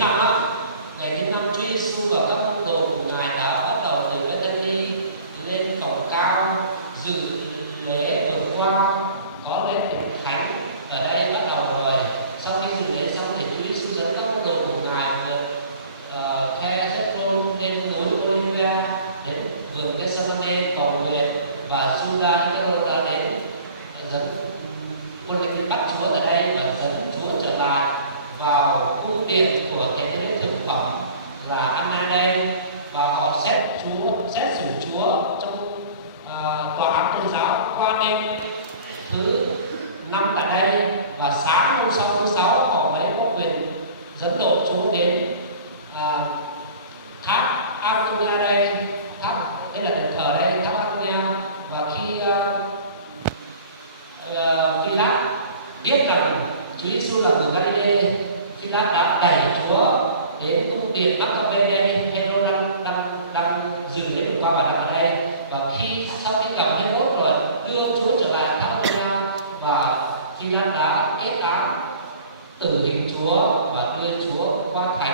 5 á, ngày thứ 5 Chúa Giêsu và các môn đồ của Ngài đã bắt đầu từ Bethany lên cổng cao dự lễ vừa qua, có lễ Tịnh Thánh ở đây bắt đầu rồi. Sau khi dự lễ xong thì Chúa Giêsu dẫn các môn đồ của Ngài vượt khe Zebulon lên núi Olive đến vườn Gethsemane cầu nguyện, và Judas Iscariot đã đến dẫn quân lính bắt Chúa tại đây và dẫn Chúa trở lại vào cung điện của cái lễ thực phẩm là Anna đây, và họ xét xử Chúa trong tòa án tôn giáo qua đêm thứ 5 tại đây, và sáng hôm sau thứ 6 họ mới có quyền dẫn độ Chúa đến tháp Antonia đây, đây là đền thờ đây, tháp Antonia. Và khi Phi-lát biết rằng Chúa Giêsu là người Galilee, Phi-lát đã đẩy Chúa đến cung điện Mắc-ca-bê đây. Hê-rô đang dừng lễ vừa qua và đang ở đây, và sau khi gặp Hê-rốt rồi đưa Chúa trở lại tháp Antonia, và Phi-lát đã kết án tử hình Chúa và đưa Chúa qua thành